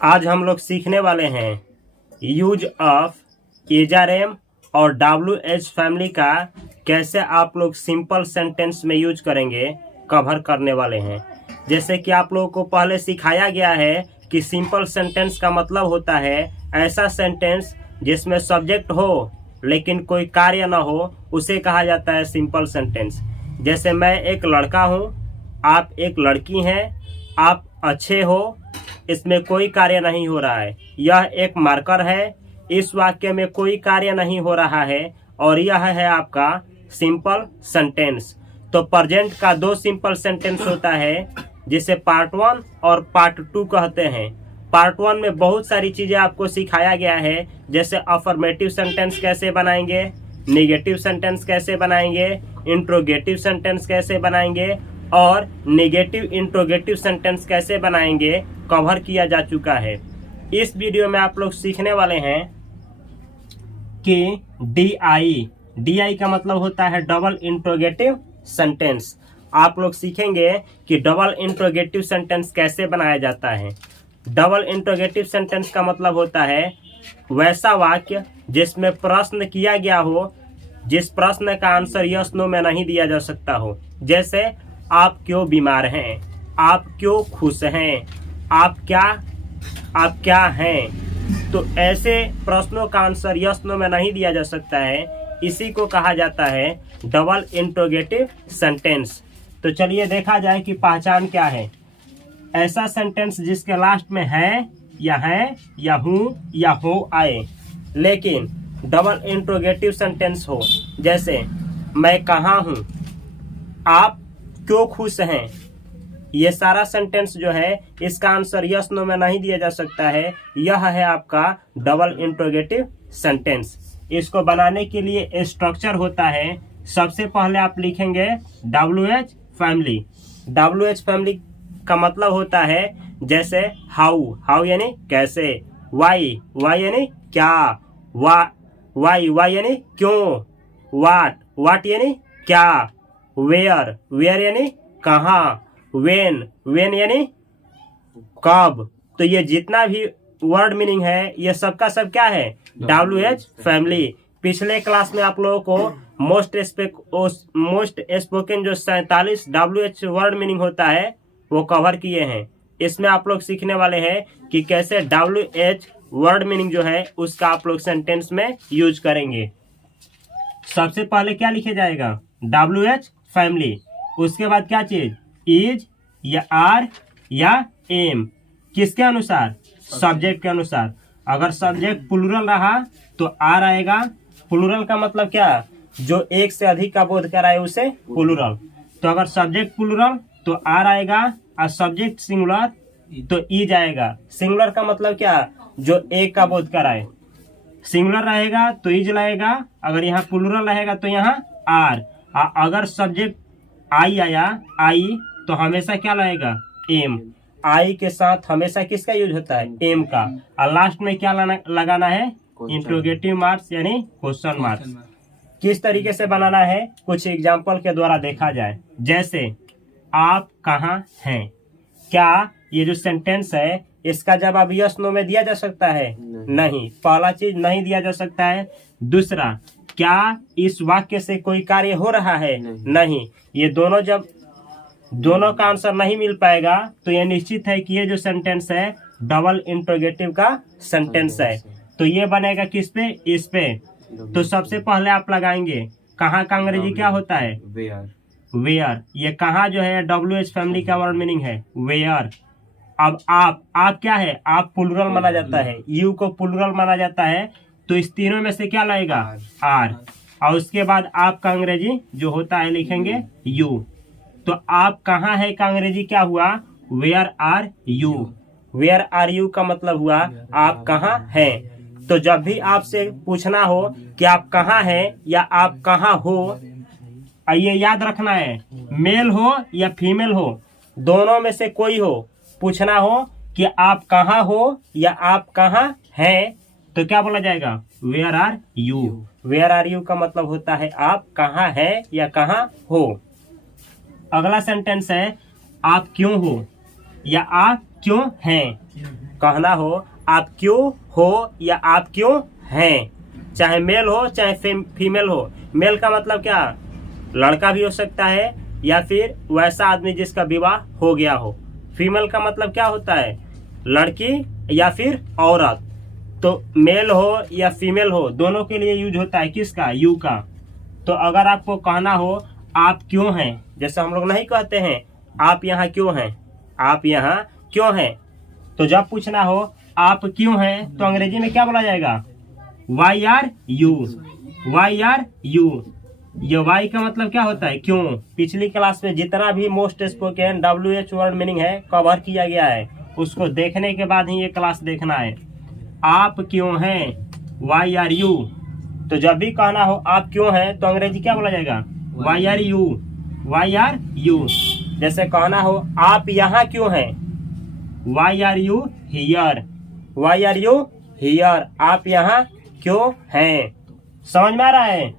आज हम लोग सीखने वाले हैं यूज ऑफ एजआरएम और डब्ल्यूएच फैमिली का कैसे आप लोग सिंपल सेंटेंस में यूज करेंगे कवर करने वाले हैं। जैसे कि आप लोगों को पहले सिखाया गया है कि सिंपल सेंटेंस का मतलब होता है ऐसा सेंटेंस जिसमें सब्जेक्ट हो लेकिन कोई कार्य ना हो, उसे कहा जाता है सिंपल सेंटेंस। जैसे मैं एक लड़का हूँ, आप एक लड़की हैं, आप अच्छे हो, इसमें कोई कार्य नहीं हो रहा है, यह एक मार्कर है, इस वाक्य में कोई कार्य नहीं हो रहा है और यह है आपका सिंपल सेंटेंस। तो प्रेजेंट का दो सिंपल सेंटेंस होता है जिसे पार्ट 1 और पार्ट 2 कहते हैं। पार्ट 1 में बहुत सारी चीजें आपको सिखाया गया है, जैसे अफर्मेटिव सेंटेंस कैसे बनाएंगे, नेगेटिव सेंटेंस कैसे बनाएंगे, इंट्रोगेटिव सेंटेंस कैसे बनाएंगे और नेगेटिव इंट्रोगेटिव सेंटेंस कैसे बनाएंगे, कवर किया जा चुका है। इस वीडियो में आप लोग सीखने वाले हैं कि DI का मतलब होता है डबल इंट्रोगेटिव सेंटेंस। आप लोग सीखेंगे कि डबल इंट्रोगेटिव सेंटेंस कैसे बनाया जाता है। डबल इंट्रोगेटिव सेंटेंस का मतलब होता है वैसा वाक्य जिसमें प्रश्न किया गया हो, जिस प्रश्न का आंसर यस नो में नहीं दिया जा सकता हो। जैसे आप क्यों बीमार हैं, आप क्यों खुश हैं, आप क्या हैं। तो ऐसे प्रश्नों का आंसर यस नो में नहीं दिया जा सकता है, इसी को कहा जाता है डबल इंट्रोगेटिव सेंटेंस। तो चलिए देखा जाए कि पहचान क्या है। ऐसा सेंटेंस जिसके लास्ट में है या हूं या हो आए, लेकिन डबल इंट्रोगेटिव सेंटेंस हो। जैसे मैं कहाँ हूं, आप क्यों खुश हैं। ये सारा सेंटेंस जो है इसका आंसर यस नो में नहीं दिया जा सकता है, यह है आपका डबल इंट्रोगेटिव सेंटेंस। इसको बनाने के लिए स्ट्रक्चर होता है। सबसे पहले आप लिखेंगे WH फैमिली। WH फैमिली का मतलब होता है जैसे हाउ यानी कैसे, वाई यानी क्या, वाई यानी क्यों, वाट यानी क्या, वेयर यानी कहाँ, वेन यानी कब। तो ये जितना भी वर्ड मीनिंग है ये सबका सब क्या है, WH फैमिली। पिछले क्लास में आप लोगों को मोस्ट स्पोकन जो 47 WH वर्ड मीनिंग होता है वो कवर किए हैं। इसमें आप लोग सीखने वाले हैं कि कैसे WH वर्ड मीनिंग जो है उसका आप लोग सेंटेंस में यूज करेंगे। सबसे पहले क्या लिखे जाएगा, WH फैमिली। उसके बाद क्या चीज, इज या आर या एम, किसके अनुसार, सब्जेक्ट के अनुसार। अगर सब्जेक्ट प्लूरल रहा तो आर आएगा। प्लूरल का मतलब क्या, जो एक से अधिक का बोध कराए उसे प्लूरल। तो अगर सब्जेक्ट प्लूरल तो आर आएगा और सब्जेक्ट सिंगुलर तो इज आएगा। सिंगुलर का मतलब क्या, जो एक का बोध कराए। सिंगुलर रहेगा तो इज लाएगा, अगर यहाँ प्लूरल रहेगा तो यहाँ आर। अगर सब्जेक्ट आई आया, आई, तो हमेशा क्या लाएगा, एम। आई के साथ हमेशा किसका यूज होता है, एम का। और लास्ट में क्या लगाना है, इंट्रोगेटिव मार्क्स यानी क्वेश्चन मार्क्स। किस तरीके से बनाना है कुछ एग्जाम्पल के द्वारा देखा जाए। जैसे आप कहाँ हैं, क्या ये जो सेंटेंस है इसका जवाब यस नो में दिया जा सकता है, नहीं। पहला चीज नहीं दिया जा सकता है। दूसरा, क्या इस वाक्य से कोई कार्य हो रहा है, नहीं। ये दोनों जब दोनों का आंसर नहीं मिल पाएगा तो ये निश्चित है कि ये जो सेंटेंस है डबल इंट्रोगेटिव का सेंटेंस है। तो ये बनेगा किस पे, इस पे। तो सबसे पहले आप लगाएंगे कहाँ का अंग्रेजी क्या होता है, वेयर। ये कहाँ जो है WH फैमिली का वर्ड मीनिंग है वेयर। अब आप क्या है, आप प्लूरल माना जाता है, यू को प्लूरल माना जाता है। तो इस तीनों में से क्या लगेगा, आर। और उसके बाद आपका अंग्रेजी जो होता है लिखेंगे यू। तो आप कहाँ है का अंग्रेजी क्या हुआ, where are you. Where are you का मतलब हुआ आप कहाँ हैं। तो जब भी आपसे पूछना हो कि आप कहाँ हैं या आप कहाँ हो, ये याद रखना है, मेल हो या फीमेल हो, दोनों में से कोई हो, पूछना हो कि आप कहाँ हो या आप कहाँ हैं, तो क्या बोला जाएगा, where are you. Where are you का मतलब होता है आप कहाँ हैं या कहाँ हो। अगला सेंटेंस है आप क्यों हो या आप क्यों हैं। कहना हो आप क्यों हो या आप क्यों हैं, चाहे मेल हो चाहे फीमेल हो। मेल का मतलब क्या, लड़का भी हो सकता है या फिर वैसा आदमी जिसका विवाह हो गया हो। फीमेल का मतलब क्या होता है, लड़की या फिर औरत। तो मेल हो या फीमेल हो दोनों के लिए यूज होता है किसका, यू का। तो अगर आपको कहना हो आप क्यों हैं, जैसे हम लोग नहीं कहते हैं आप यहाँ क्यों हैं, आप यहाँ क्यों हैं, तो जब पूछना हो आप क्यों हैं तो अंग्रेजी में क्या बोला जाएगा, why are you, why are you. ये वाई का मतलब क्या होता है, क्यों। पिछली क्लास में जितना भी most spoken WH word meaning है कवर किया गया है, उसको देखने के बाद ही ये क्लास देखना है। आप क्यों हैं, वाई आर यू। तो जब भी कहना हो आप क्यों हैं तो अंग्रेजी क्या बोला जाएगा, why are you, why are you. जैसे कहना हो आप यहाँ क्यों हैं, why are you here, why are you here, आप यहाँ क्यों हैं। समझ में आ रहा है।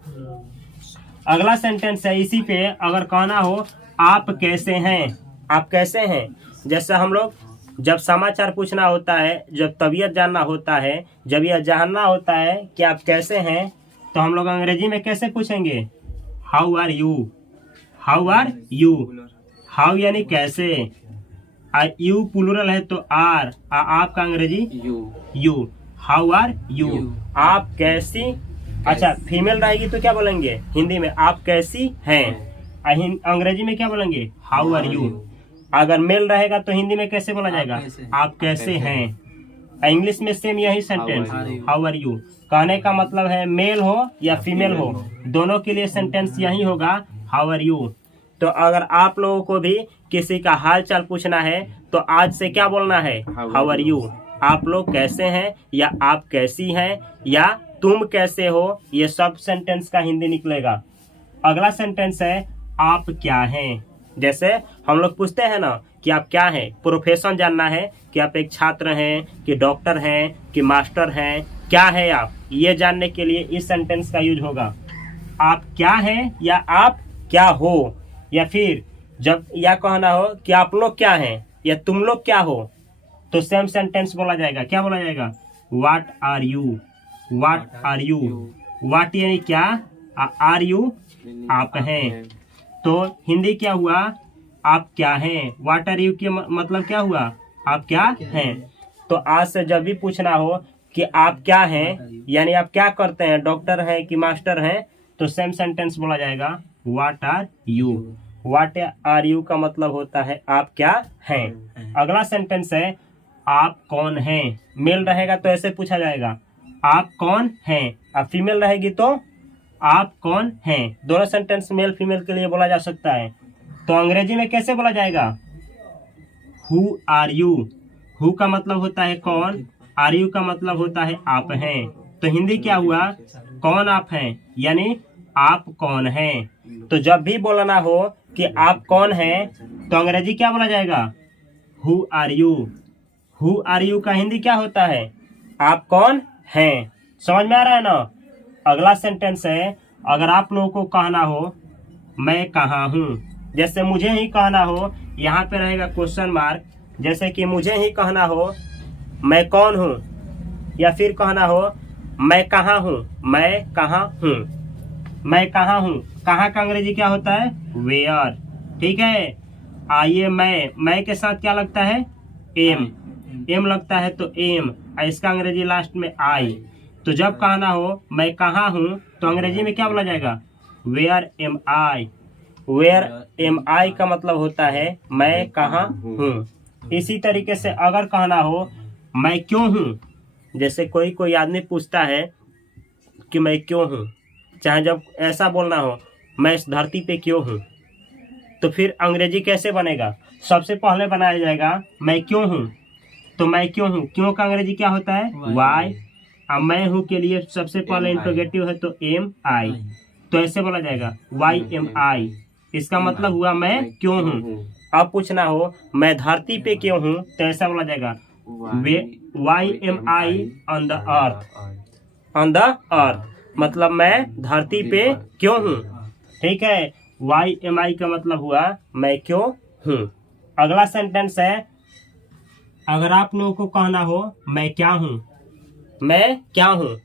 अगला सेंटेंस है इसी पे, अगर कहना हो आप कैसे हैं, आप कैसे हैं। जैसे हम लोग जब समाचार पूछना होता है, जब तबीयत जानना होता है, जब यह जानना होता है कि आप कैसे हैं, तो हम लोग अंग्रेजी में कैसे पूछेंगे, how are you, how are you. How यानी कैसे, यू प्लूरल है तो आर, आपका अंग्रेजी यू, हाउ आर यू, आप कैसी। अच्छा फीमेल रहेगी तो क्या बोलेंगे हिंदी में, आप कैसी हैं। अंग्रेजी में क्या बोलेंगे, हाउ आर यू। अगर मेल रहेगा तो हिंदी में कैसे बोला जाएगा, आप कैसे हैं। इंग्लिश में सेम यही सेंटेंस, हाउ आर यू। कहने का मतलब है मेल हो या फीमेल हो दोनों के लिए सेंटेंस यही होगा, हाउ आर यू। तो अगर आप लोगों को भी किसी का हाल चाल पूछना है तो आज से क्या बोलना है, हाउ आर यू। आप लोग कैसे हैं या आप कैसी हैं या तुम कैसे हो, ये सब सेंटेंस का हिंदी निकलेगा। अगला सेंटेंस है आप क्या हैं। जैसे हम लोग पूछते हैं ना कि आप क्या हैं, प्रोफेशन जानना है कि आप एक छात्र हैं कि डॉक्टर हैं कि मास्टर हैं, क्या है आप, ये जानने के लिए इस सेंटेंस का यूज होगा। आप क्या हैं या आप क्या हो। या फिर जब या कहना हो कि आप लोग क्या हैं या तुम लोग क्या हो, तो सेम सेंटेंस बोला जाएगा, क्या बोला जाएगा, what are you, what are you. What यानी क्या, आर यू आप हैं। तो हिंदी क्या हुआ, आप क्या हैं। व्हाट आर यू के मतलब क्या हुआ, आप क्या हैं। तो आज से जब भी पूछना हो कि आप क्या हैं यानी आप क्या करते हैं, डॉक्टर हैं कि मास्टर हैं, तो सेम सेंटेंस बोला जाएगा, what are you. What are you का मतलब होता है आप क्या हैं। अगला सेंटेंस है आप कौन हैं। मेल रहेगा तो ऐसे पूछा जाएगा, आप कौन हैं। अब फीमेल रहेगी तो आप कौन हैं। दोनों सेंटेंस मेल फीमेल के लिए बोला जा सकता है। तो अंग्रेजी में कैसे बोला जाएगा, हु आर यू। हु का मतलब होता है कौन, आर यू का मतलब होता है आप हैं। तो हिंदी क्या हुआ, कौन आप हैं यानी आप कौन हैं। तो जब भी बोलना हो कि आप कौन हैं तो अंग्रेजी क्या बोला जाएगा, who are you. Who are you का हिंदी क्या होता है, आप कौन हैं। समझ में आ रहा है ना। अगला सेंटेंस है, अगर आप लोगों को कहना हो मैं कहाँ हूँ। जैसे मुझे ही कहना हो, यहाँ पे रहेगा क्वेश्चन मार्क। जैसे कि मुझे ही कहना हो मैं कौन हूँ, या फिर कहना हो मैं कहाँ हूँ, मैं कहाँ हूँ, मैं कहाँ हूँ। कहाँ का अंग्रेजी क्या होता है, वेयर। ठीक है। आइए मैं के साथ क्या लगता है, एम, एम लगता है तो एम, इसका अंग्रेजी लास्ट में आई। तो जब कहना हो मैं कहाँ हूँ तो अंग्रेजी में क्या बोला जाएगा, where am I. Where am I का मतलब होता है मैं कहाँ हूँ। इसी तरीके से अगर कहना हो मैं क्यों हूँ, जैसे कोई आदमी पूछता है कि मैं क्यों हूँ, चाहे जब ऐसा बोलना हो मैं इस धरती पे क्यों हूँ, तो फिर अंग्रेजी कैसे बनेगा, सबसे पहले बनाया जाएगा मैं क्यों हूँ। तो मैं क्यों हूँ, क्यों का अंग्रेजी क्या होता है, वाई। अब मैं हूँ के लिए सबसे पहले इंट्रोगेटिव है तो एम आई, तो ऐसे बोला जाएगा वाई एम आई। इसका मतलब हुआ मैं क्यों हूँ। अब पूछना हो मैं धरती पे क्यों हूँ, तो ऐसा बोला जाएगा why am I on the earth, on the earth, मतलब मैं धरती पे क्यों हूँ। ठीक है। वाई एम आई का मतलब हुआ मैं क्यों हूँ। अगला सेंटेंस है अगर आप लोगों को कहना हो मैं क्या हूँ, मैं क्या हूँ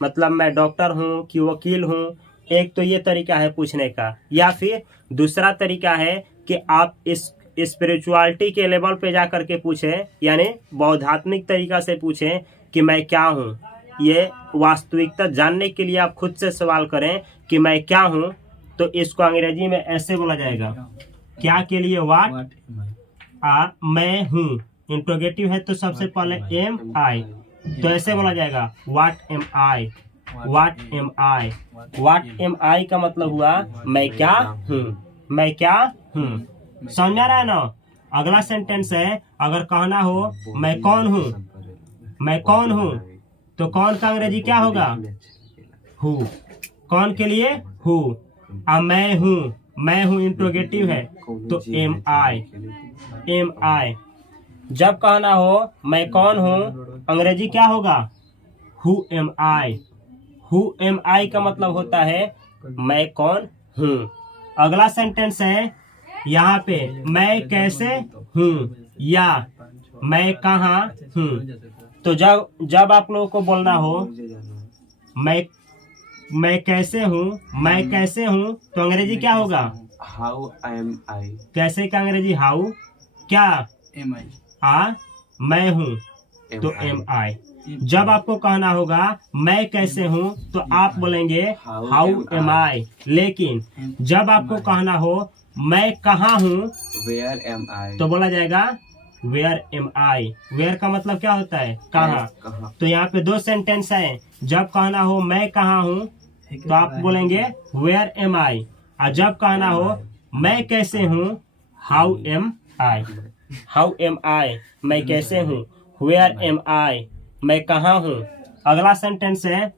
मतलब मैं डॉक्टर हूँ कि वकील हूँ, एक तो ये तरीका है पूछने का। या फिर दूसरा तरीका है कि आप इस स्पिरिचुअलिटी के लेवल पे जा करके पूछें, यानी बौद्धात्मिक तरीका से पूछें कि मैं क्या हूँ। ये वास्तविकता जानने के लिए आप खुद से सवाल करें कि मैं क्या हूँ, तो इसको अंग्रेजी में ऐसे बोला जाएगा। क्या के लिए व्हाट, मैं हूँ, इंट्रोगेटिव है तो सबसे पहले एम आई, तो ऐसे बोला जाएगा what am I, what am I. What am I का मतलब हुआ मैं क्या हूँ, मैं क्या हूँ। समझ में आ रहा है ना। अगला सेंटेंस है, अगर कहना हो मैं कौन हूँ, मैं कौन हूँ, तो कौन का अंग्रेजी क्या होगा, हु। कौन के लिए हु। अब मैं हूँ इंट्रोगेटिव है तो एम आई, एम आई। जब कहना हो मैं कौन हूँ, अंग्रेजी क्या होगा, who am I. Who am I का मतलब होता है मैं कौन हूँ। अगला सेंटेंस है यहाँ पे, मैं कैसे हूँ या मैं कहाँ हूँ। तो जब आप लोगों को बोलना हो मैं कैसे हूँ, मैं कैसे हूँ, तो अंग्रेजी क्या होगा, हाउ एम आई। कैसे का अंग्रेजी हाउ, क्या एम आई, मैं हूँ तो एम आई। जब आपको कहना होगा मैं कैसे हूँ, तो आप बोलेंगे हाउ एम आई। लेकिन जब आपको कहना हो मैं कहाँ हूँ, वेयर एम आई, तो बोला जाएगा वेयर एम आई। वेयर का मतलब क्या होता है, कहाँ। तो यहाँ पे दो सेंटेंस है। जब कहना हो मैं कहाँ हूँ, तो आप बोलेंगे वेयर एम आई। और जब कहना हो मैं कैसे हूँ, how am I. How am I, मैं कैसे हूँ। वेयर एम आई, मैं कहाँ हूँ। अगला सेंटेंस है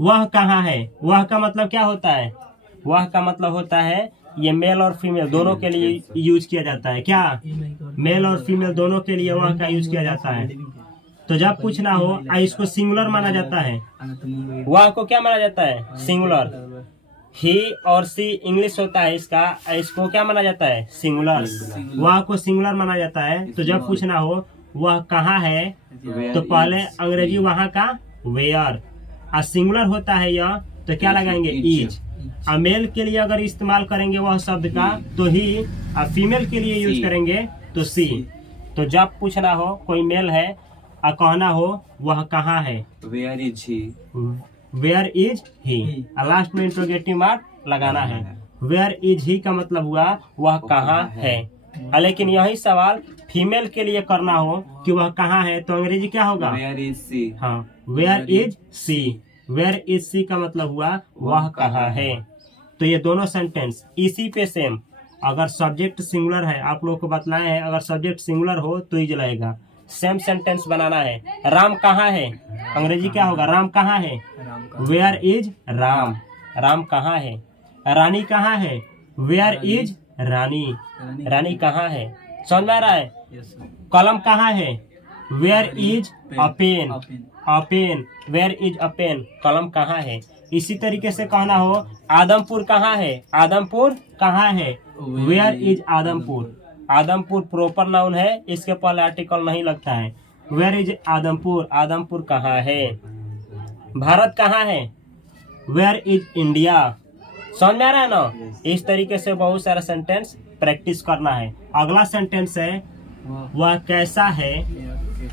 वह कहाँ है। वह का मतलब क्या होता है, वह का मतलब होता है, ये मेल और फीमेल दोनों के लिए यूज किया जाता है। क्या, मेल और फीमेल दोनों के लिए वह का यूज किया जाता है। तो जब पूछना हो, इसको सिंगुलर माना जाता है। वह को क्या माना जाता है, सिंगुलर। ही और सी इंग्लिश होता है इसका, इसको क्या माना जाता है, सिंगुलर। वह को सिंगुलर माना जाता है। तो जब पूछना हो वह कहाँ है, तो पहले अंग्रेजी वहाँ का वेयर, और सिंगुलर होता है यह, तो क्या लगाएंगे, इज। और मेल के लिए अगर इस्तेमाल करेंगे वह शब्द का, तो ही। और फीमेल के लिए यूज करेंगे तो सी। तो जब पूछना हो कोई मेल है और कहना हो वह कहाँ है, where is he, where is he, last में इंट्रोगेटिव मार्क लगाना है। वेयर इज ही का मतलब हुआ वह कहाँ है। लेकिन यही सवाल फीमेल के लिए करना हो कि वह कहाँ है, तो अंग्रेजी क्या होगा, वेयर इज सी। हाँ, where is she. Where is she का मतलब हुआ वह कहाँ है। तो ये दोनों सेंटेंस इसी पे सेम। अगर सब्जेक्ट सिंगुलर है, आप लोगों को बतलाए हैं, अगर सब्जेक्ट सिंगुलर हो तो ही लगेगा। सेम सेंटेंस बनाना है। राम कहाँ है, अंग्रेजी क्या होगा, राम कहाँ है। वेयर इज राम, राम कहाँ है। रानी कहाँ है, वेयर इज रानी, रानी कहाँ है। समझ में आ रहा है। कलम कहाँ है, where is a pen, a pen, where is a pen, कलम कहाँ है। इसी तरीके से कहना हो आदमपुर कहाँ है, आदमपुर कहाँ है, where is Adampur. Adampur proper noun है, इसके पहले आर्टिकल नहीं लगता है। वेयर इज आदमपुर, आदमपुर कहाँ है। भारत कहाँ है, वेयर इज इंडिया। समझ में आ रहा है ना। इस तरीके से बहुत सारा सेंटेंस प्रैक्टिस करना है। अगला सेंटेंस है वह कैसा है।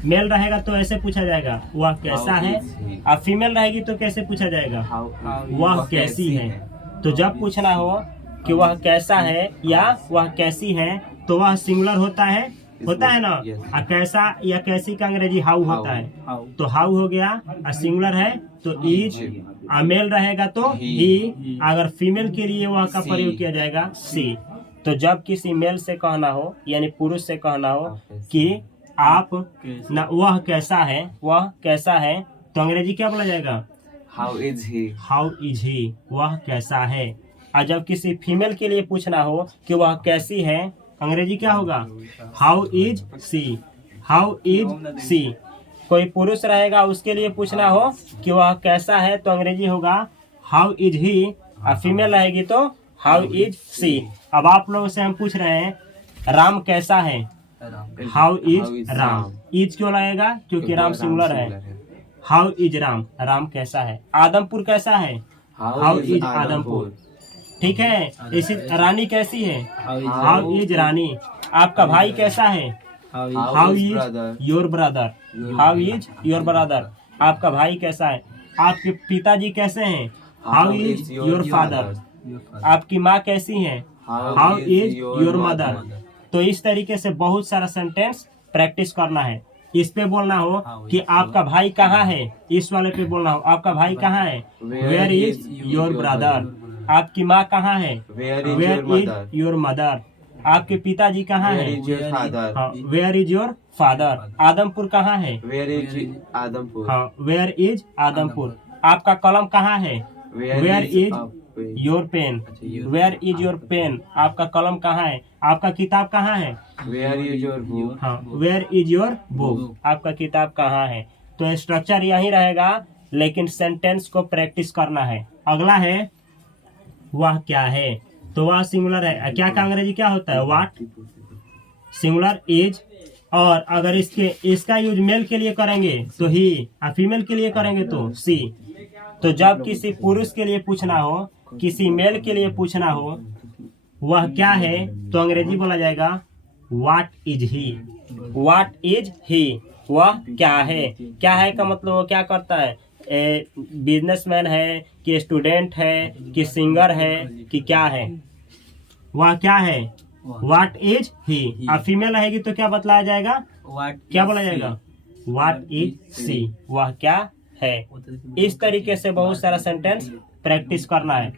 मेल रहेगा तो ऐसे पूछा जाएगा वह कैसा है, और फीमेल रहेगी तो कैसे पूछा जाएगा, वह कैसी है। तो जब पूछना हो कि वह कैसा है या वह कैसी है, तो वह सिंगुलर होता है ना। और कैसा या कैसी का अंग्रेजी हाउ होता है। तो हाउ हो गया, और सिंगुलर है तो इज, और मेल रहेगा तो ही, अगर फीमेल के लिए वह का प्रयोग किया जाएगा सी। तो जब किसी मेल से कहना हो, यानी पुरुष से कहना हो कि आप न वह कैसा है, वह कैसा है, तो अंग्रेजी क्या बोला जाएगा, how is he, how is he, वह कैसा है। और जब किसी फीमेल के लिए पूछना हो कि वह कैसी है, अंग्रेजी क्या होगा, how is she, how is she. कोई पुरुष रहेगा उसके लिए पूछना हो कि वह कैसा है, तो अंग्रेजी होगा हाउ इज ही, और फीमेल रहेगी तो हाउ इज सी। अब आप लोगों से हम पूछ रहे हैं राम कैसा है, हाउ इज राम। इज क्यों लगेगा? क्योंकि राम सिंगुलर है। हाउ इज राम, राम कैसा है। आदमपुर कैसा है? How is Adampur. ठीक है। इसी रानी कैसी है? हाउ इज रानी। आपका भाई कैसा है? How is your brother. How is your brother. आपका भाई कैसा है? आपके पिताजी कैसे हैं? How is your father. आपकी माँ कैसी है? How is your mother. तो इस तरीके से बहुत सारा सेंटेंस प्रैक्टिस करना है। इस पे बोलना हो कि आपका भाई कहाँ है, इस वाले पे बोलना हो आपका भाई कहाँ है, वेयर इज योर ब्रदर। आपकी माँ कहाँ है, वेयर इज योर मदर। आपके पिताजी कहाँ है, वेयर इज योर फादर। आदमपुर कहाँ है, वेयर इज आदमपुर। हाँ, वेयर इज आदमपुर। आपका कलम कहाँ है, where is your pen. Where is your pen. आपका कलम कहाँ है, आपका किताब कहाँ है, वेयर इज योर बुक। हाँ, वेयर इज योर बुक। आपका किताब कहाँ है। तो स्ट्रक्चर यही रहेगा, लेकिन सेंटेंस को प्रैक्टिस करना है। अगला है वह क्या है। तो वह सिंगुलर है। क्या का अंग्रेजी क्या होता है, व्हाट। Singular is. और अगर इसका यूज मेल के लिए करेंगे तो ही, और फीमेल के लिए करेंगे तो सी। तो जब किसी पुरुष के लिए पूछना हो, किसी मेल के लिए पूछना हो वह क्या है, तो अंग्रेजी बोला जाएगा what is he. What is he, वह क्या है। क्या है का मतलब वो क्या करता है, बिजनेसमैन है कि स्टूडेंट है कि सिंगर है कि क्या है, वह क्या है, व्हाट इज ही। और फीमेल रहेगी तो क्या बतलाया जाएगा, क्या बोला जाएगा, व्हाट इज सी, वह क्या है। इस तरीके से बहुत सारा सेंटेंस प्रैक्टिस करना है।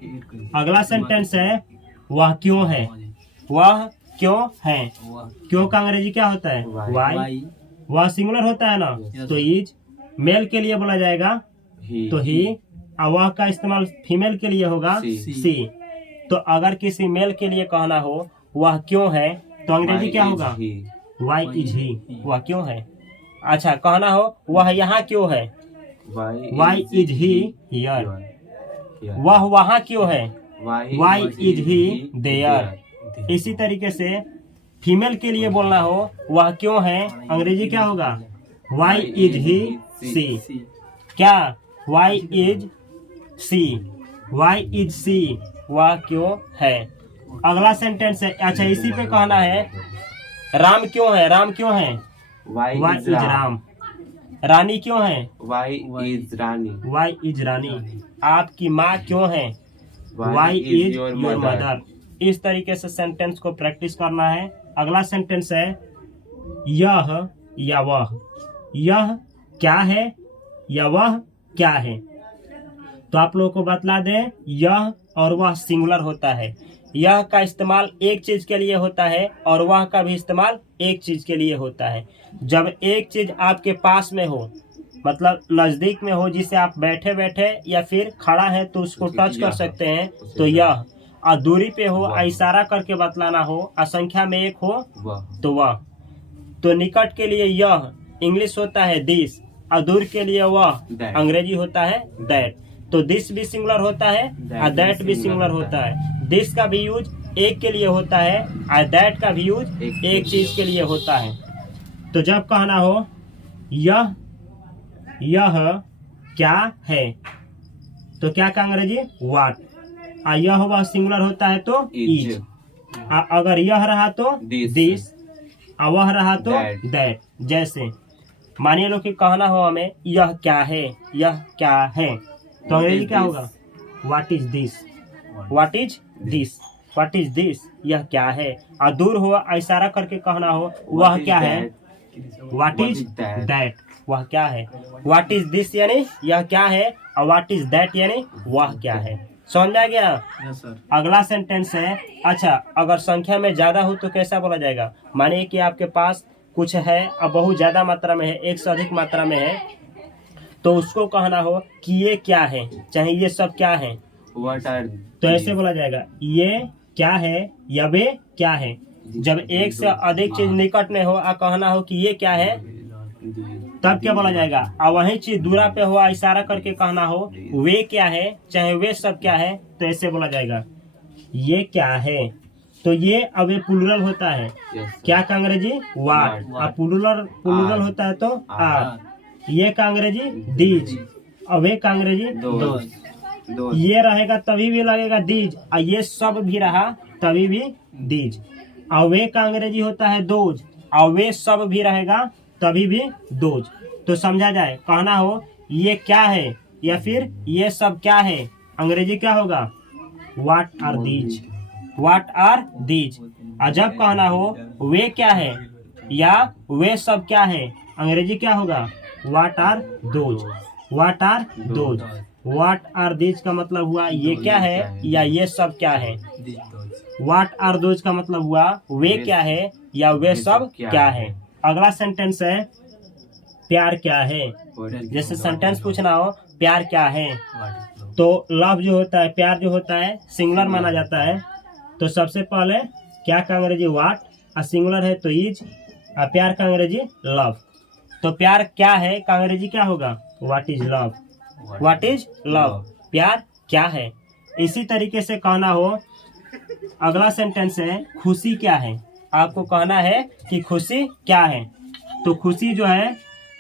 अगला सेंटेंस है वह क्यों है। वह क्यों है। क्यों का अंग्रेजी क्या होता है, वाई। वह सिंगुलर होता है ना, तो इज। मेल के लिए बोला जाएगा तो ही, और वह का इस्तेमाल फीमेल के लिए होगा सी। तो अगर किसी मेल के लिए कहना हो वह क्यों है, तो अंग्रेजी क्या होगा, वाई इज ही, वह क्यों है। अच्छा, कहना हो वह यहाँ क्यों है, वाई इज ही हियर। वह वहाँ क्यों है, वाई इज ही देयर। इसी तरीके से फीमेल के लिए बोलना हो वह क्यों है, अंग्रेजी क्या होगा, वाई इज ही सी। क्या, why is she, why is she, वह क्यों है। अगला सेंटेंस है, अच्छा इसी पे कहना है राम क्यों है। राम क्यों है, वाई इज राम। रानी क्यों है, why is Rani. Why is Rani. आपकी माँ क्यों है, वाई इज योर मदर। इस तरीके से सेंटेंस को प्रैक्टिस करना है। अगला सेंटेंस है यह या वह। यह क्या है या वह क्या है। तो आप लोगों को बतला दें, यह और वह सिंगुलर होता है। यह का इस्तेमाल एक चीज के लिए होता है और वह का भी इस्तेमाल एक चीज के लिए होता है। जब एक चीज आपके पास में हो, मतलब नजदीक में हो, जिसे आप बैठे बैठे या फिर खड़ा है तो उसको टच कर सकते हैं, तो यह। और दूरी पे हो, इशारा करके बतलाना हो, और संख्या में एक हो तो वह। तो निकट के लिए यह इंग्लिश होता है दिस, और दूर के लिए वह अंग्रेजी होता है दैट। तो दिस भी सिंगुलर होता है और दैट भी सिंगुलर होता है। दिस का भी यूज एक के लिए होता है और दैट का भी यूज एक चीज के लिए होता है। तो जब कहना हो यह क्या है, तो क्या का अंग्रेजी व्हाट। और यह वह सिंगुलर होता है तो इज। अगर यह रहा तो दिस, और वह रहा तो दैट। जैसे मानिए लो कि कहना हो हमें यह क्या है, यह क्या है, तो अंग्रेजी क्या होगा, what is this. What is this, what is this, यह क्या है। और दूर हो, इशारा करके कहना हो वह क्या है, व्हाट इज दैट, वह क्या है। व्हाट इज दिस यानी यह क्या है, और व्हाट इज दैट यानी वह क्या है। समझ में आ गया। अगला सेंटेंस है, अच्छा अगर संख्या में ज्यादा हो तो कैसा बोला जाएगा। मानिए कि आपके पास कुछ है और बहुत ज्यादा मात्रा में है, एक से अधिक मात्रा में है, तो उसको कहना हो कि ये क्या है, चाहे ये सब क्या है, तो ऐसे बोला जाएगा ये क्या है या वे क्या है। जब एक से अधिक चीज निकट में हो और कहना हो कि ये क्या है, तब क्या बोला जाएगा। और वही चीज दूरा पे हो, इशारा करके कहना हो वे क्या है, चाहे वे सब क्या है, तो ऐसे बोला जाएगा ये क्या है। तो ये अब ये प्लूरल होता है Yes, क्या का अंग्रेजी वाट, अब प्लूरल होता है तो आर, ये का अंग्रेजी दीज, अब ये का अंग्रेजी दोज दोज ये रहेगा तभी भी लगेगा दीज, और ये सब भी रहा तभी भी दीज। अवे का अंग्रेजी होता है दोज, अवे सब भी रहेगा तभी भी दोज। तो समझा जाए, कहना हो ये क्या है या फिर ये सब क्या है, अंग्रेजी क्या होगा what are these, what are these. और जब कहना हो वे क्या है या वे सब क्या है, अंग्रेजी क्या होगा what are those, what are those. What are these का मतलब हुआ ये क्या है या ये सब क्या है, व्हाट आर दोज का मतलब हुआ वे क्या है या वे सब क्या है। अगला सेंटेंस है प्यार क्या है। जैसे सेंटेंस पूछना हो प्यार क्या है, तो लव जो होता है, प्यार जो होता है सिंगुलर माना जाता है। तो सबसे पहले क्या का अंग्रेजी व्हाट, और सिंगुलर है तो इज, और प्यार का अंग्रेजी लव। तो प्यार क्या है का अंग्रेजी क्या होगा what is love, what is love, प्यार क्या है। इसी तरीके से कहना हो, अगला सेंटेंस है खुशी क्या है। आपको कहना है कि खुशी क्या है, तो खुशी जो है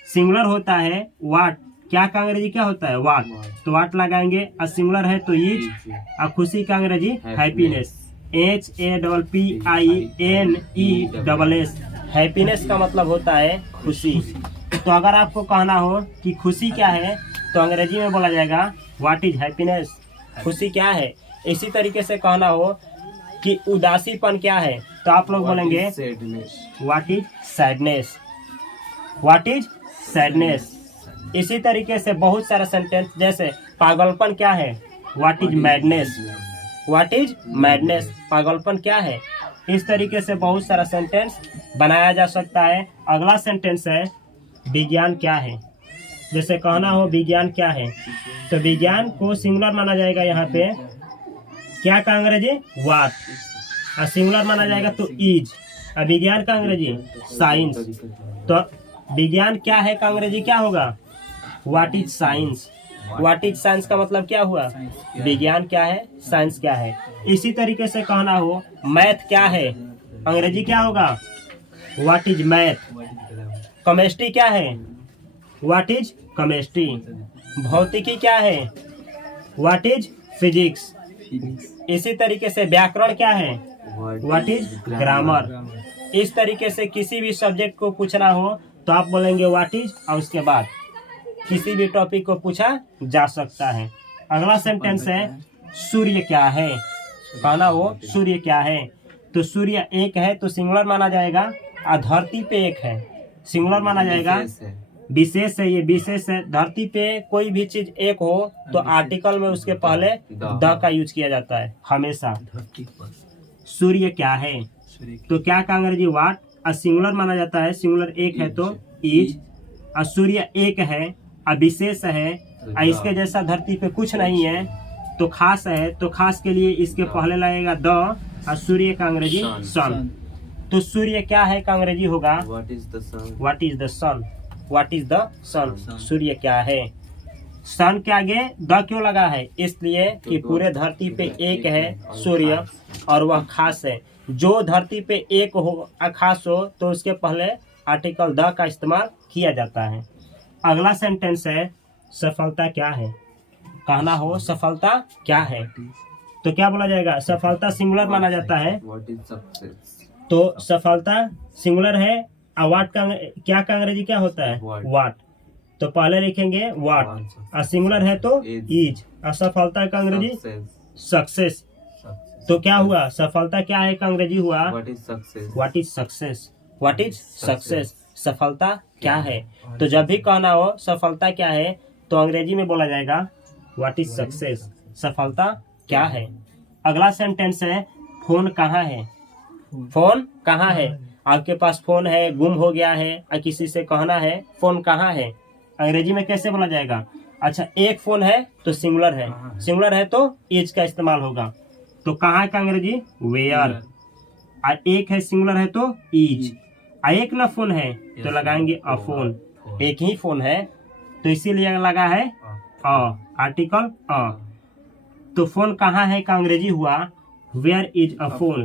सिंगुलर होता है व्हाट, क्या का अंग्रेजी क्या होता है व्हाट, तो व्हाट लगाएंगे, और सिंगुलर है तो इज, और खुशी का अंग्रेजी हैप्पीनेस, HAPPINESS, हैप्पीनेस का मतलब होता है खुशी। तो अगर आपको कहना हो कि खुशी क्या है, तो अंग्रेजी में बोला जाएगा व्हाट इज हैप्पीनेस, खुशी क्या है। इसी तरीके से कहना हो कि उदासीपन क्या है, तो आप लोग बोलेंगे what is sadness, what is sadness. इसी तरीके से बहुत सारा सेंटेंस, जैसे पागलपन क्या है what is madness, what is madness, पागलपन क्या है। इस तरीके से बहुत सारा सेंटेंस बनाया जा सकता है। अगला सेंटेंस है विज्ञान क्या है। जैसे कहना हो विज्ञान क्या है, तो विज्ञान को सिंगुलर माना जाएगा यहाँ पे, क्या का अंग्रेजी व्हाट, और सिंगुलर माना जाएगा तो इज, और विज्ञान का अंग्रेजी साइंस। तो विज्ञान क्या है का अंग्रेजी क्या होगा what is science, what is science का मतलब क्या हुआ विज्ञान क्या है, साइंस क्या है। इसी तरीके से कहना हो मैथ क्या है, अंग्रेजी क्या होगा व्हाट इज मैथ। केमिस्ट्री क्या है व्हाट इज केमिस्ट्री। भौतिकी क्या है व्हाट इज फिजिक्स। इसी तरीके से व्याकरण क्या है व्हाट इज ग्रामर। इस तरीके से किसी भी सब्जेक्ट को पूछना हो तो आप बोलेंगे व्हाट इज, और उसके बाद किसी भी टॉपिक को पूछा जा सकता है। अगला सेंटेंस है सूर्य क्या है। कहना हो सूर्य क्या है, तो सूर्य एक है तो सिंगुलर माना जाएगा, और धरती पे एक है सिंगुलर माना जाएगा। विशेष है, ये विशेष है। धरती पे कोई भी चीज एक हो तो आर्टिकल में उसके पहले द का यूज किया जाता है हमेशा। सूर्य क्या है, तो क्या का अंग्रेजी व्हाट, और सिंगुलर माना जाता है, सिंगुलर एक है तो इज, और सूर्य एक है और विशेष है, और इसके जैसा धरती पे कुछ नहीं है तो खास है, तो खास के लिए इसके पहले लगेगा द, और सूर्य का अंग्रेजी सन। तो सूर्य क्या है का अंग्रेजी होगा what is the sun, what is the sun, what is the sun. सूर्य क्या है, सन के आगे द क्यों लगा है, इसलिए कि पूरे धरती पे एक है सूर्य और वह खास है। जो धरती पे एक हो खास हो तो उसके पहले आर्टिकल द का इस्तेमाल किया जाता है। अगला सेंटेंस है सफलता क्या है। कहना हो सफलता क्या है, तो क्या बोला जाएगा, सफलता सिंगुलर माना जाता है, व्हाट इज सक्सेस। तो सफलता सिंगुलर है, और वाट का क्या का अंग्रेजी क्या होता है वाट, तो पहले लिखेंगे वाट, और सिंगुलर है तो इज, और सफलता का अंग्रेजी सक्सेस। तो क्या हुआ, सफलता क्या है का अंग्रेजी हुआ what is success, what is success, what is success, सफलता क्या है। तो जब भी कहना हो सफलता क्या है तो अंग्रेजी में बोला जाएगा व्हाट इज सक्सेस, सफलता क्या है। अगला सेंटेंस है फोन कहाँ है। फोन कहाँ है, आपके पास फोन है, गुम हो गया है, और किसी से कहना है फोन कहाँ है, अंग्रेजी में कैसे बोला जाएगा। अच्छा, एक फोन है तो सिंगुलर है, सिंगुलर है तो इज का इस्तेमाल होगा, तो कहाँ का अंग्रेजी वेयर, और एक है सिंगुलर है तो इज, और एक ना फोन है तो लगाएंगे अ फोन, एक ही फोन है तो इसीलिए लगा है आर्टिकल अ। तो फोन कहाँ है का अंग्रेजी हुआ where is a phone,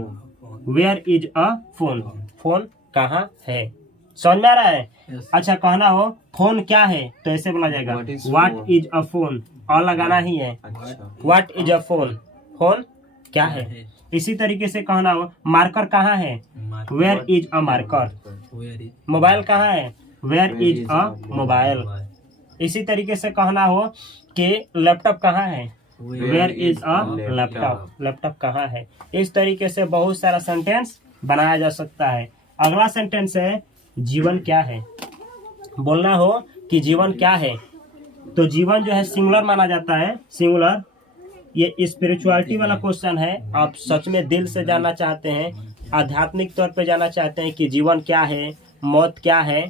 where is a phone, phone कहाँ है। समझ में आ रहा है। Yes. अच्छा कहना हो फोन क्या है तो ऐसे बोला जाएगा What is what phone? Is a phone, और लगाना ही है अच्छा what is a phone, phone क्या है। इसी तरीके से कहना हो मार्कर कहाँ है, where is a marker. Mobile कहाँ है, where Where is is a a mobile. इसी तरीके से कहना हो कि लैपटॉप कहाँ है, where is a laptop, laptop कहाँ है। इस तरीके से बहुत सारा सेंटेंस बनाया जा सकता है। अगला सेंटेंस है जीवन क्या है। बोलना हो कि जीवन क्या है, तो जीवन जो है सिंगुलर माना जाता है, सिंगुलर। ये स्पिरिचुअलिटी वाला क्वेश्चन है। आप सच में दिल से जानना चाहते हैं, आध्यात्मिक तौर पे जानना चाहते हैं कि जीवन क्या है, मौत क्या है,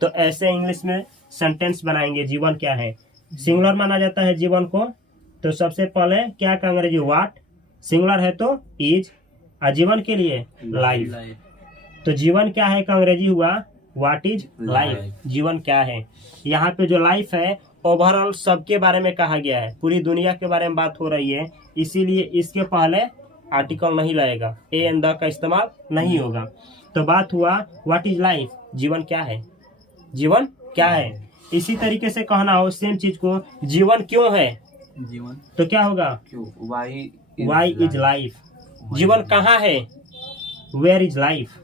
तो ऐसे इंग्लिश में सेंटेंस बनाएंगे। जीवन क्या है, सिंगुलर माना जाता है जीवन को, तो सबसे पहले क्या का अंग्रेजी व्हाट, सिंगुलर है तो इज, आजीवन के लिए लाइफ। तो जीवन क्या है का अंग्रेजी हुआ व्हाट इज लाइफ, जीवन क्या है। यहाँ पे जो लाइफ है ओवरऑल सबके बारे में कहा गया है, पूरी दुनिया के बारे में बात हो रही है, इसीलिए इसके पहले आर्टिकल नहीं लगेगा, ए एंड द का इस्तेमाल नहीं होगा। तो बात हुआ व्हाट इज लाइफ, जीवन क्या है, जीवन क्या है। इसी तरीके से कहना हो सेम चीज को जीवन क्यों है, जीवन तो क्या होगा क्यों, वाई इज लाइफ। जीवन कहाँ है, where is life,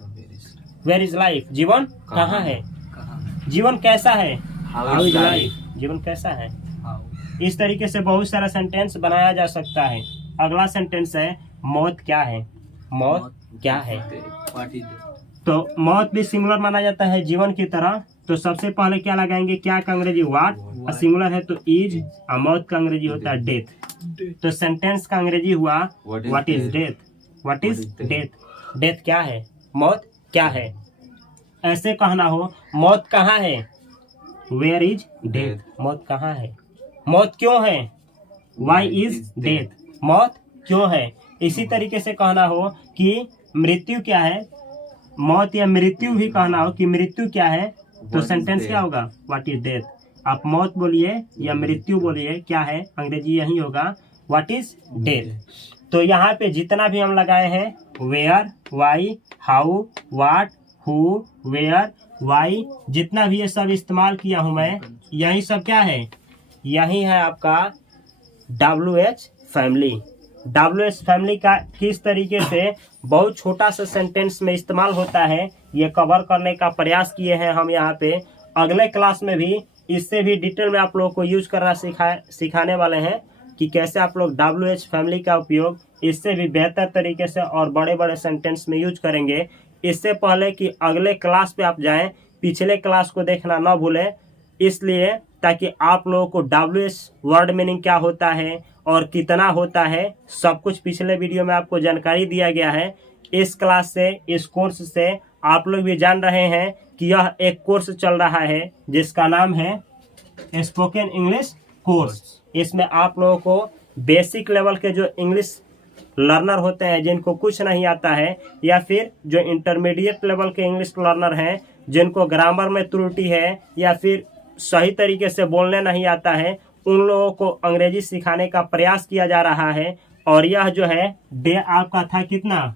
where is life, जीवन कहाँ है। जीवन कैसा है, हाउ इज लाइफ, जीवन कैसा है। इस तरीके से बहुत सारा सेंटेंस बनाया जा सकता है। अगला सेंटेंस है मौत क्या है, मौत क्या है। तो मौत भी सिंगुलर माना जाता है जीवन की तरह, तो सबसे पहले क्या लगाएंगे, क्या का अंग्रेजी व्हाट, और सिंगुलर है तो इज, और मौत का अंग्रेजी होता है डेथ। तो सेंटेंस का अंग्रेजी हुआ what is death, what is death, death क्या है, मौत क्या है। ऐसे कहना हो मौत कहाँ है, वेयर इज डेथ, मौत कहाँ है। मौत क्यों है, वाई इज डेथ, मौत क्यों है। इसी तरीके से कहना हो कि मृत्यु क्या है, मौत या मृत्यु भी कहना हो कि मृत्यु क्या है, तो सेंटेंस क्या होगा व्हाट इज डेथ। आप मौत बोलिए या मृत्यु बोलिए, क्या है अंग्रेजी यही होगा व्हाट इज डेथ। तो यहाँ पे जितना भी हम लगाए हैं where, why, how, what, who, where, why, जितना भी ये सब इस्तेमाल किया हूं मैं, यही सब क्या है, यही है आपका WH फैमिली। WH फैमिली का किस तरीके से बहुत छोटा सा सेंटेंस में इस्तेमाल होता है, ये कवर करने का प्रयास किए हैं हम यहाँ पे। अगले क्लास में भी इससे भी डिटेल में आप लोगों को यूज करना सिखाने वाले हैं कि कैसे आप लोग WH फैमिली का उपयोग इससे भी बेहतर तरीके से और बड़े बड़े सेंटेंस में यूज करेंगे। इससे पहले कि अगले क्लास पे आप जाएं, पिछले क्लास को देखना ना भूलें, इसलिए ताकि आप लोगों को WH वर्ड मीनिंग क्या होता है और कितना होता है सब कुछ पिछले वीडियो में आपको जानकारी दिया गया है। इस क्लास से, इस कोर्स से आप लोग भी जान रहे हैं कि यह एक कोर्स चल रहा है जिसका नाम है स्पोकन इंग्लिश कोर्स। इसमें आप लोगों को बेसिक लेवल के जो इंग्लिश लर्नर होते हैं, जिनको कुछ नहीं आता है, या फिर जो इंटरमीडिएट लेवल के इंग्लिश लर्नर हैं, जिनको ग्रामर में त्रुटि है या फिर सही तरीके से बोलने नहीं आता है, उन लोगों को अंग्रेजी सिखाने का प्रयास किया जा रहा है। और यह जो है डे आपका था कितना,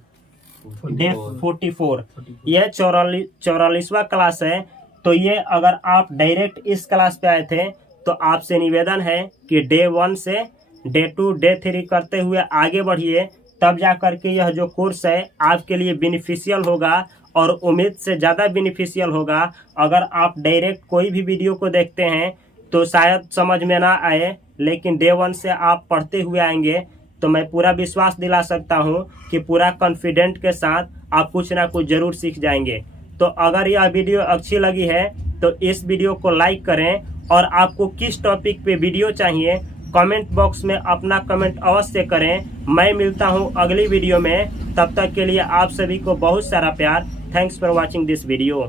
डे 44, यह 44वां क्लास है। तो ये अगर आप डायरेक्ट इस क्लास पे आए थे तो आपसे निवेदन है कि डे 1 से डे 2 डे 3 करते हुए आगे बढ़िए, तब जा करके यह जो कोर्स है आपके लिए बेनिफिशियल होगा और उम्मीद से ज़्यादा बेनिफिशियल होगा। अगर आप डायरेक्ट कोई भी वीडियो को देखते हैं तो शायद समझ में ना आए, लेकिन डे 1 से आप पढ़ते हुए आएंगे तो मैं पूरा विश्वास दिला सकता हूं कि पूरा कॉन्फिडेंट के साथ आप कुछ ना कुछ जरूर सीख जाएंगे। तो अगर यह वीडियो अच्छी लगी है तो इस वीडियो को लाइक करें, और आपको किस टॉपिक पे वीडियो चाहिए कमेंट बॉक्स में अपना कमेंट अवश्य करें। मैं मिलता हूं अगली वीडियो में, तब तक के लिए आप सभी को बहुत सारा प्यार। Thanks for watching this video.